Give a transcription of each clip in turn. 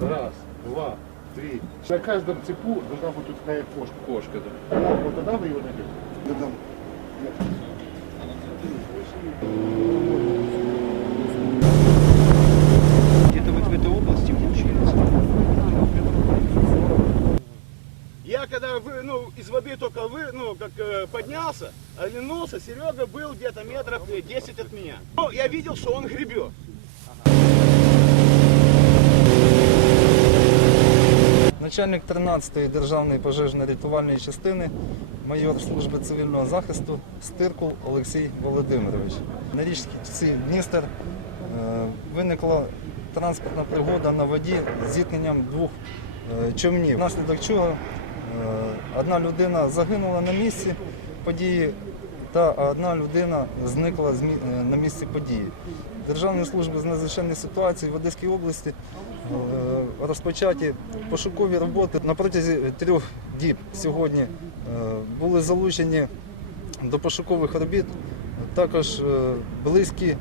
Раз, два, три. На каждом цепу должна быть тут такая кошка. Кошка, да. Вот, вот тогда вы его найдете. Да, да. когда вы, ну, из воды только вы, ну, как э, поднялся, оглянулся, Серега был где-то метров э, 10 от меня. Ну, я видел, что он гребет. Начальник 13-ї державної пожежно-рятувальної частини, майор служби цивільного захисту Стиркул Олексій Володимирович. На річці Дністер е, виникла транспортна пригода на воді з зіткненням двох е, човнів. Внаслідок чого е, одна людина загинула на місці події, та одна людина зникла е, на місці події. Державної служби з надзвичайних ситуацій в Одеській області е, розпочаті пошукові роботи на протязі трьох діб сьогодні е, були залучені до пошукових робіт також е, близькі е,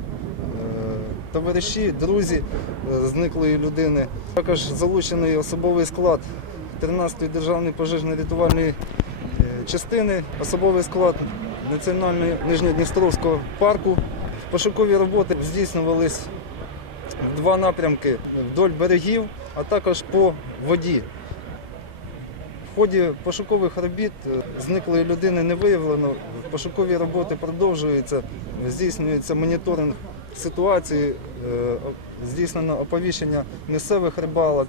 товариші, друзі е, зниклої людини. Також залучений особовий склад 13-ї державної пожежно-рятувальної е, частини, особовий склад Національного Нижньодністровського парку. Пошукові роботи здійснювались в два напрямки вдоль берегів, а також по воді. В ході пошукових робіт е, зниклої людини не виявлено. Пошукові роботи продовжуються, здійснюється моніторинг ситуації, е, здійснено оповіщення місцевих рибалок.